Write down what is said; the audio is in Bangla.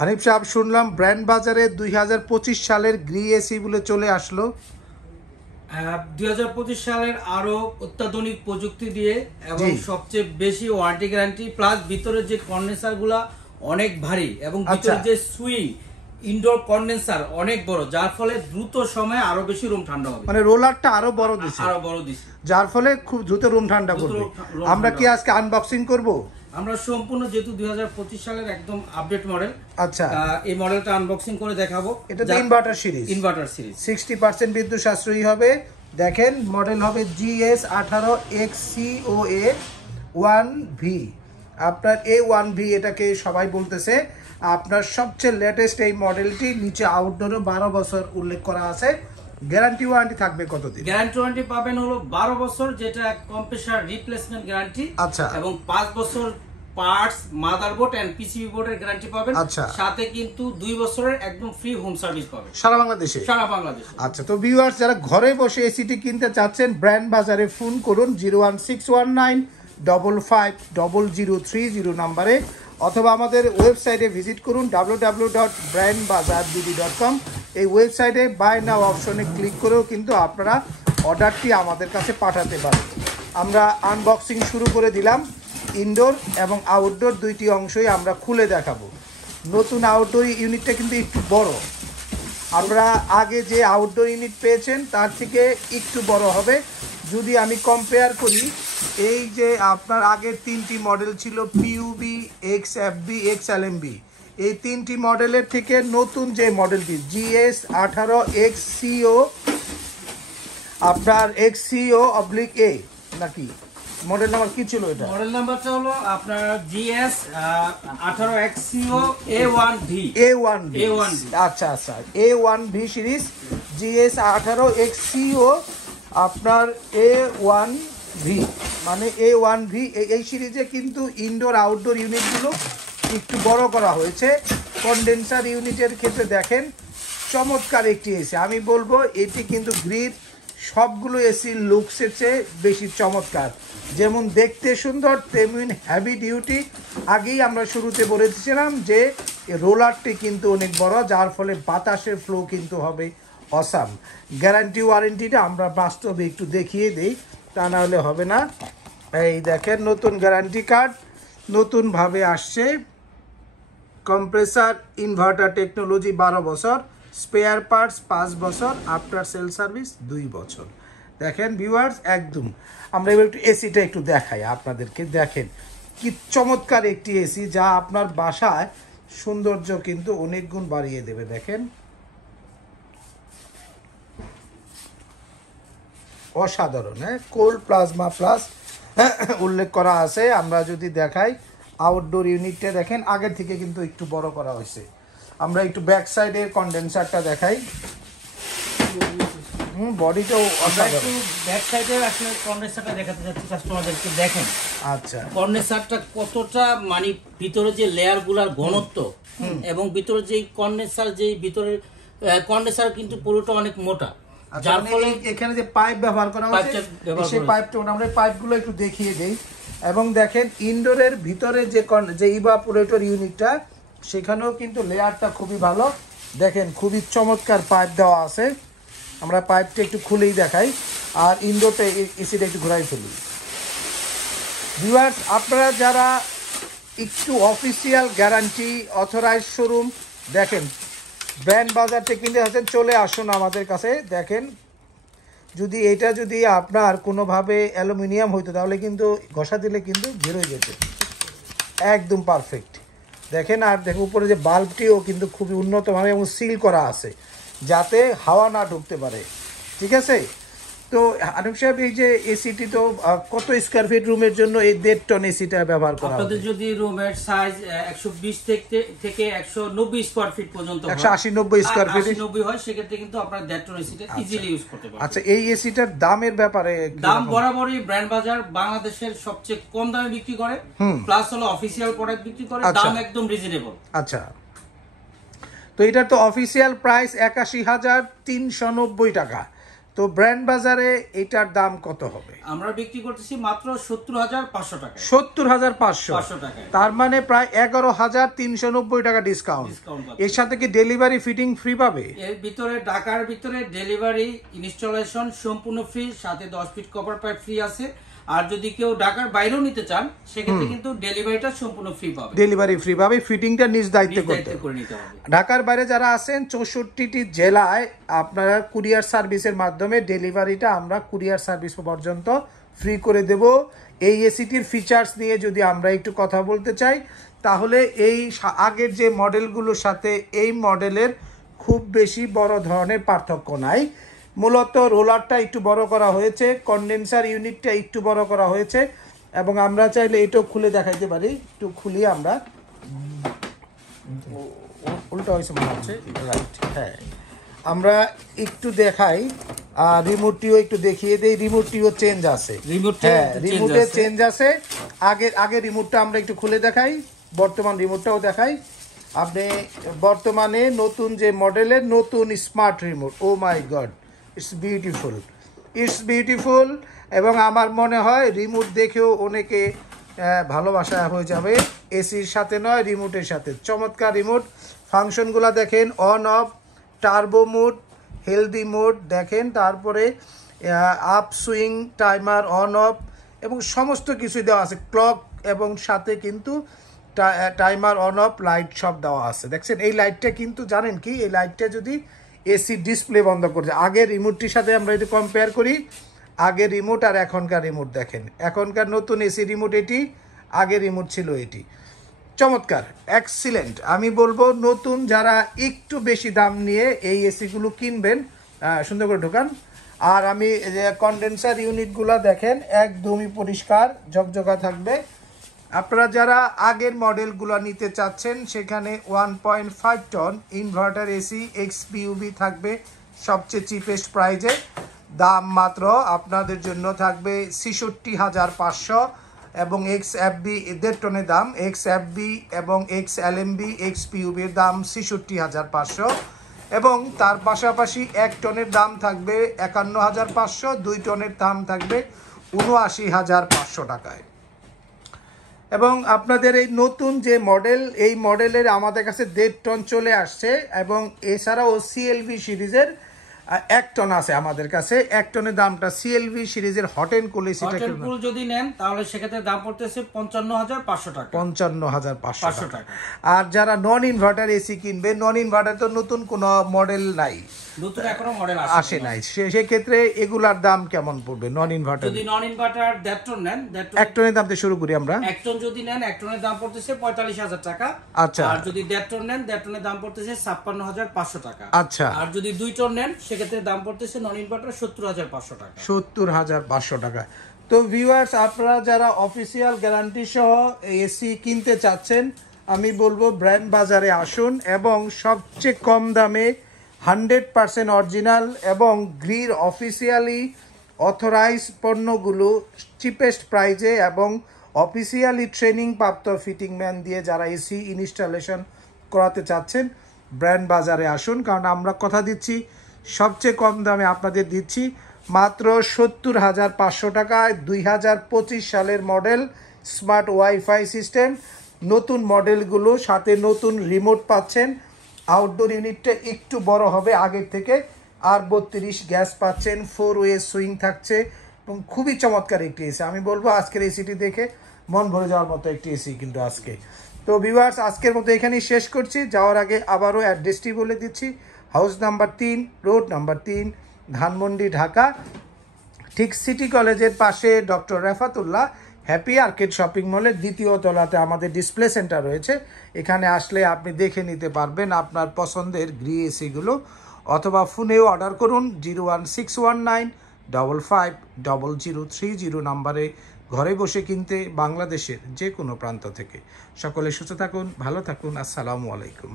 হানিফ সাহেব, শুনলাম ব্র্যান্ড বাজারে 2025 সালের গ্রি এসি বলে চলে আসলো। 2025 সালের আরো অত্যাধুনিক প্রযুক্তি দিয়ে এবং সবচেয়ে বেশি ওয়ারেন্টি গ্যারান্টি, প্লাস ভিতরে যে কন্ডেন্সার গুলা অনেক ভারী এবং ভিতরে যে সুইং ইনডোর কন্ডেন্সার অনেক বড়, যার ফলে দ্রুত সময়ে আরো বেশি রুম ঠান্ডা হবে। মানে রোলারটা আরো বড় দিছে, যার ফলে খুব দ্রুত রুম ঠান্ডা করবে। আমরা কি আজকে আনবক্সিং করব? আমরা সম্পূর্ণ, যেহেতু 2025 সালের একদম আপডেট মডেল, আচ্ছা, এই মডেলটা আনবক্সিং করে দেখাবো। এটা তো ইনভার্টার সিরিজ 60% বিদ্যুৎ সাশ্রয়ী হবে। দেখেন, মডেল হবে GS18XCOA 1V। আপনার A1V এটাকে সবাই বলতেছে। আপনার সবচেয়ে লেটেস্ট এই মডেলটি, নিচে আউটডোরে 12 বছর উল্লেখ করা আছে। গ্যারান্টি ওয়ারেন্টি থাকবে কতদিন? গ্যারান্টি ওয়ারেন্টি পাবেন হলো 12 বছর, যেটা কম্প্রেসার রিপ্লেসমেন্ট গ্যারান্টি। আচ্ছা, এবং 5 বছর পার্টস, মাদারবোর্ড এন্ড পিসিবি বোর্ডের গ্যারান্টি পাবেন। আচ্ছা, সাথে কিন্তু 2 বছরের একদম ফ্রি হোম সার্ভিস পাবেন সারা বাংলাদেশে। আচ্ছা, তো ভিউয়ার্স, যারা ঘরে বসে এসিটি কিনতে চাচ্ছেন, ব্র্যান্ড বাজারে ফোন করুন 01619550030 নাম্বারে, অথবা আমাদের ওয়েবসাইটে ভিজিট করুন www.brandbazarbd.com। এই ওয়েবসাইটে বাই নাও অপশনে ক্লিক করেও কিন্তু আপনারা অর্ডারটি আমাদের কাছে পাঠাতে পারেন। আমরা আনবক্সিং শুরু করে দিলাম। ইনডোর এবং আউটডোর দুইটি অংশই আমরা খুলে দেখাবো। নতুন আউটডোর ইউনিটটা কিন্তু একটু বড়। আমরা আগে যে আউটডোর ইউনিট পেয়েছেন তার থেকে একটু বড় হবে। যদি আমি কম্পেয়ার করি, এই যে আপনার আগের 3টি মডেল ছিল PUB, XFB, XLMB, এই 3টি মডেলের থেকে নতুন যে মডেলটি GS18XCO, আপনার XCO/A নাকি মডেল নাম্বার কি ছিল? এটা মডেল নাম্বারটা হলো আপনার GS18XCO A1V। আচ্ছা আচ্ছা, A1V সিরিজ GS18XCO আপনার A1V, মানে A1V। এই সিরিজে কিন্তু ইনডোর আউটডোর ইউনিটগুলো একটু বড় করা হয়েছে। কন্ডেন্সার ইউনিটের ক্ষেত্রে দেখেন, চমৎকার একটি এসি। আমি বলবো এটি কিন্তু গ্রিড সবগুলো এসির লুকসের চেয়ে বেশি চমৎকার। যেমন দেখতে সুন্দর, তেমন হেভি ডিউটি। আগেই আমরা শুরুতে বলেছিলাম যে রোলারটি কিন্তু অনেক বড়, যার ফলে বাতাসের ফ্লো কিন্তু হবে অসাম। গ্যারান্টি ওয়ারেন্টিটা আমরা বাস্তবে একটু দেখিয়ে দিই, তা না হলে হবে না। এই দেখেন, নতুন গ্যারান্টি কার্ড নতুনভাবে আসছে। কম্প্রেসার ইনভার্টার টেকনোলজি 12 বছর, স্পেয়ার পার্টস 5 বছর, আফটার সেল সার্ভিস 2 বছর। দেখেন ভিউয়ার্স, একদম। আমরা এবার একটু এসিটা একটু দেখাই আপনাদেরকে। দেখেন কি চমৎকার একটি এসি, যা আপনার বাসায় সৌন্দর্য কিন্তু অনেক গুণ বাড়িয়ে দেবে। দেখেন, অসাধারণ। হ্যাঁ, কোল্ড প্লাজমা প্লাস উল্লেখ করা আছে। আমরা যদি দেখাই আউটডোর ইউনিটটা, দেখেন আগের থেকে কিন্তু একটু বড় করা হয়েছে। আমরা একটু ব্যাক সাইডের কন্ডেন্সারটা দেখাই। বডিটাও অসাধারণ। ব্যাক সাইডের আসলে কন্ডেন্সারটা দেখাতে যাচ্ছি কাস্টমারদেরকে। দেখেন, আচ্ছা, কন্ডেন্সারটা কতটা, মানে ভিতরে যে লেয়ার গুলার ঘনত্ব এবং ভিতরে যে কন্ডেন্সার, যে ভিতরে কন্ডেন্সার কিন্তু পুরোটা অনেক মোটা, যার ফলে এখানে যে পাইপ ব্যবহার করা হচ্ছে, সেই পাইপটা আমরা পাইপগুলো একটু দেখিয়ে দেই। এবং দেখেন ইনডোরের ভিতরে যে ইভাপোরেটর ইউনিটটা, সেখানেও কিন্তু লেয়ারটা খুবই ভালো। দেখেন, খুবই চমৎকার পাইপ দেওয়া আছে। আমরা পাইপটা একটু খুলেই দেখাই, আর ইনডোরটা এসিটা একটু ঘুরাই ফেলি। ভিউয়ার্স, আপনারা যারা একটু অফিসিয়াল গ্যারান্টি অথরাইজ শোরুম দেখেন, ব্র্যান্ড বাজার থেকে কিনতে আছেন, চলে আসুন আমাদের কাছে। দেখেন, যদি আপনার কোনোভাবে অ্যালুমিনিয়াম হইতো, তাহলে কিন্তু ঘষা দিলে কিন্তু বেরোয় যেত। একদম পারফেক্ট। দেখেন, আর দেখো উপরে যে বাল্বটিও কিন্তু খুবই উন্নতভাবে এবং সিল করা আছে, যাতে হাওয়া না ঢুকতে পারে। ঠিক আছে? তো হানিফ সাহেব, এই যে এসিটি তো কত স্কয়ার ফিট রুমের জন্য এই 1.5 টন এসিটা ব্যবহার করা হবে? আপনাদের যদি রুমের সাইজ 120 থেকে 190 স্কয়ার ফিট পর্যন্ত, 180-90 স্কয়ার ফিট 90 হয়, সেক্ষেত্রে কিন্তু আপনারা 1.5 টন এসিটা ইজিলি ইউজ করতে পারবেন। আচ্ছা, এই এসিটার দামের ব্যাপারে? দাম বরাবরই ব্র্যান্ড বাজার বাংলাদেশের সবচেয়ে কম দামে বিক্রি করে, প্লাস হলো অফিসিয়াল প্রোডাক্ট বিক্রি করে, দাম একদম রিজনেবল। আচ্ছা, তো এটার তো অফিসিয়াল প্রাইস 81,390 টাকা। তো ব্র্যান্ড বাজারে এটার দাম কত হবে? আমরা বিক্রি করতেছি মাত্র 70,500 টাকা। 70,500 টাকা, তার মানে প্রায় 11,390 টাকা ডিসকাউন্ট। এর সাথে কি ডেলিভারি ফিটিং ফ্রি পাবে? এর ভিতরে ঢাকার ভিতরে ডেলিভারি ইনস্টলেশন সম্পূর্ণ ফ্রি, সাথে 10 ফিট কপার পাইপ ফ্রি আছে। আর যদি কেউ ঢাকার বাইরেও নিতে চান সেক্ষেত্রে কিন্তু ডেলিভারিটা সম্পূর্ণ ফ্রি পাবে। ডেলিভারি ফ্রি পাবে, ফিটিংটা নিজ দায়িত্বে করে নিতে হবে। ঢাকার বাইরে যারা আছেন 64টি জেলায় আপনারা কুরিয়ার সার্ভিসের মাধ্যমে ডেলিভারিটা আমরা কুরিয়ার সার্ভিস পর্যন্ত ফ্রি করে দেব। এই এসিটির ফিচার্স নিয়ে যদি আমরা একটু কথা বলতে চাই তাহলে এই আগের যে মডেলগুলোর সাথে এই মডেলের খুব বেশি বড় ধরনের পার্থক্য নাই। মূলত রোলারটা একটু বড় করা হয়েছে, কন্ডেন্সার ইউনিটটা একটু বড় করা হয়েছে, এবং আমরা চাইলে এটাও খুলে দেখাইতে পারি। একটু খুলি আমরা, উল্টো হয়েছে মনে হচ্ছে, রাইট, হ্যাঁ আমরা একটু দেখাই। রিমোটটিও একটু দেখিয়ে দেই, রিমোটটিও চেঞ্জ আছে, হ্যাঁ রিমোটে চেঞ্জ আছে। আগে রিমোটটা আমরা একটু খুলে দেখাই, বর্তমান রিমোটটাও দেখাই। আপনি বর্তমানে নতুন যে মডেলের নতুন smart remote, oh my god, it's beautiful. এবং আমার মনে হয় রিমোট দেখেও অনেকে ভালোবাসা হয়ে যাবে, এসির সাথে নয় রিমোটের সাথে। চমৎকার রিমোট, ফাংশনগুলো দেখেন, on of, turbo mode, healthy mode দেখেন, তারপরে up swing, timer, on of এবং সমস্ত কিছু দেওয়া আছে, ক্লক, এবং সাথে কিন্তু টাইমার, অন অফ, লাইট সব দেওয়া আছে। দেখছেন এই লাইটটা কিন্তু জানেন কি, এই লাইটটা যদি এসি ডিসপ্লে বন্ধ করছে, আগের রিমোটটির সাথে আমরা একটু কম্পেয়ার করি, আগের রিমোট আর এখনকার রিমোট দেখেন, এখনকার নতুন এসি রিমোট এটি, আগের রিমোট ছিল এটি। চমৎকার, এক্সিলেন্ট। আমি বলবো নতুন যারা একটু বেশি দাম নিয়ে এই এসিগুলো কিনবেন, সুন্দর করে ঢোকান। আর আমি কন্ডেন্সার ইউনিটগুলো দেখেন একদমই পরিষ্কার ঝকঝকা থাকবে। আপনারা যারা আগের মডেলগুলো নিতে চাচ্ছেন সেখানে 1.5 টন ইনভার্টার এসি এক্সপিইউভি থাকবে সবচেয়ে চিপেস্ট প্রাইজে। দাম মাত্র আপনাদের জন্য থাকবে 66,500, এবং XFB 1.5 টনের দাম, XFB এবং XLMB এক্সপিইউভির দাম 66,500, এবং তার পাশাপাশি 1 টনের দাম থাকবে 51,500, 2 টনের দাম থাকবে 79,500 টাকায়। এবং আপনাদের এই নতুন যে মডেল, এই মডেলের আমাদের কাছে 1.5 টন চলে আসছে, এবং এছাড়াও CLV সিরিজের 1 টন আছে আমাদের কাছে। 1 টনের দামটা CLV সিরিজের হট এন্ড কুল এসিটা যদি নেন তাহলে সেক্ষেত্রে দাম পড়তেছে 55,500 টাকা। 55,500 টাকা। আর যারা নন ইনভার্টার এসি কিনবে, নন ইনভার্টার তো নতুন কোনো মডেল নাই, নতুন এখনো মডেল আসে নাই, সেক্ষেত্রে এগুলার দাম কেমন পড়বে? নন ইনভার্টার যদি নন ইনভার্টার 1.5 টন নেন, 1 টনের দাম থেকে শুরু করি আমরা। 1 টন যদি নেন 1 টনের দাম পড়তেছে 45,000 টাকা। আচ্ছা। আর যদি 1.5 টন নেন 1.5 টনের দাম পড়তেছে 56,500 টাকা। আচ্ছা। আর যদি 2 টন নেন সেক্ষেত্রে দাম পড়তেছে নন ইনভার্টার 70,500 টাকা। 70,500 টাকা। তো ভিউয়ার্স, আপনারা যারা অফিসিয়াল গ্যারান্টি সহ এসি কিনতে চাচ্ছেন, আমি বলবো ব্র্যান্ড বাজারে আসুন, এবং সবচেয়ে কম দামে 100% অরিজিনাল এবং গ্রির অফিসিয়ালি অথরাইজ পণ্যগুলো চিপেস্ট প্রাইজে এবং অফিসিয়ালি ট্রেনিং প্রাপ্ত ফিটিং ম্যান দিয়ে যারা এসি ইনস্টলেশন করাতে চাচ্ছেন, ব্র্যান্ড বাজারে আসুন। কারণ আমরা কথা দিচ্ছি সবচেয়ে কম দামে আপনাদের দিচ্ছি মাত্র 70,500 টাকায় 2025 সালের মডেল স্মার্ট ওয়াইফাই সিস্টেম। নতুন মডেলগুলো সাথে নতুন রিমোট পাচ্ছেন, আউটডোর ইউনিটটা একটু বড় হবে আগের থেকে, আর 32 গ্যাস পাচ্ছেন, 4 ওয়ে সুইং থাকছে, এবং খুবই চমৎকার একটি এসি। আমি বলবো আজকের এসিটি দেখে মন ভরে যাওয়ার মতো একটি এসি কিন্তু আজকে। তো ভিউয়ার্স, আজকের মতো এখানেই শেষ করছি। যাওয়ার আগে আবারও অ্যাড্রেসটি বলে দিচ্ছি, house number 3, road number 3, Dhanmondi, Dhaka. ঠিক সিটি কলেজের পাশে doctor Refatullah happy arcade shopping মলের 2য় তলাতে আমাদের ডিসপ্লে সেন্টার রয়েছে। এখানে আসলে আপনি দেখে নিতে পারবেন আপনার পছন্দের গ্রি এসিগুলো, অথবা ফোনেও অর্ডার করুন 01619550030 নাম্বারে, ঘরে বসে কিনতে বাংলাদেশের যে কোনো প্রান্ত থেকে। সকলে সুস্থ থাকুন, ভালো থাকুন, আসসালামু আলাইকুম।